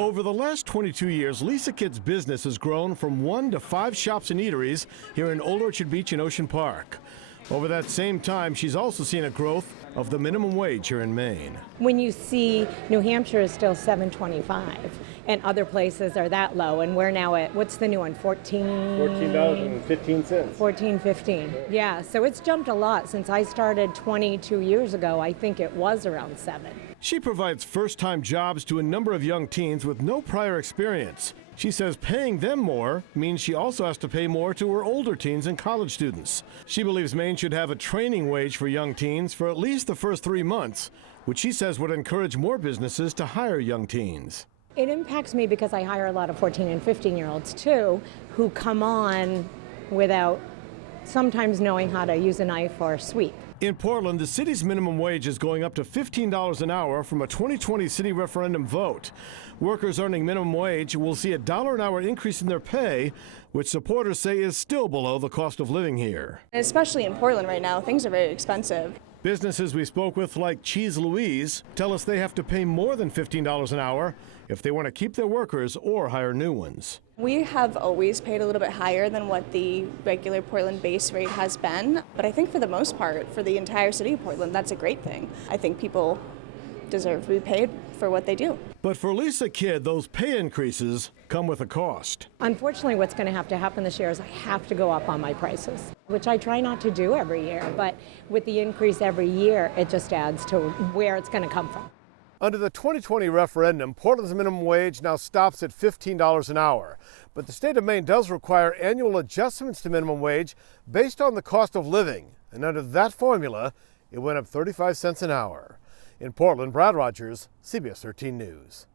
Over the last 22 years, Lisa Kidd's business has grown from 1 to 5 shops and eateries here in Old Orchard Beach and Ocean Park. Over that same time, she's also seen a growth of the minimum wage here in Maine. When you see New Hampshire is still $7.25 and other places are that low, and we're now at, what's the new one, $14.15. $14.15. Yeah, so it's jumped a lot since I started 22 years ago. I think it was around 7. She provides first-time jobs to a number of young teens with no prior experience. She says paying them more means she also has to pay more to her older teens and college students. She believes Maine should have a training wage for young teens for at least the first 3 months, which she says would encourage more businesses to hire young teens. It impacts me because I hire a lot of 14 and 15-year-olds too, who come on without sometimes knowing how to use a knife or sweep. In Portland, the city's minimum wage is going up to $15 an hour from a 2020 city referendum vote. Workers earning minimum wage will see a $1 an hour increase in their pay, which supporters say is still below the cost of living here. Especially in Portland right now, things are very expensive. Businesses we spoke with, like Cheese Louise, tell us they have to pay more than $15 an hour if they want to keep their workers or hire new ones. We have always paid a little bit higher than what the regular Portland base rate has been, but I think for the most part, for the entire city of Portland, that's a great thing. I think people deserve to be paid for what they do. But for Lisa Kidd, those pay increases come with a cost. Unfortunately, what's going to happen this year is I have to go up on my prices, which I try not to do every year, but with the increase every year, it just adds to where it's going to come from. Under the 2020 referendum, Portland's minimum wage now stops at $15 an hour. But the state of Maine does require annual adjustments to minimum wage based on the cost of living. And under that formula, it went up 35 cents an hour. In Portland, Brad Rogers, CBS 13 News.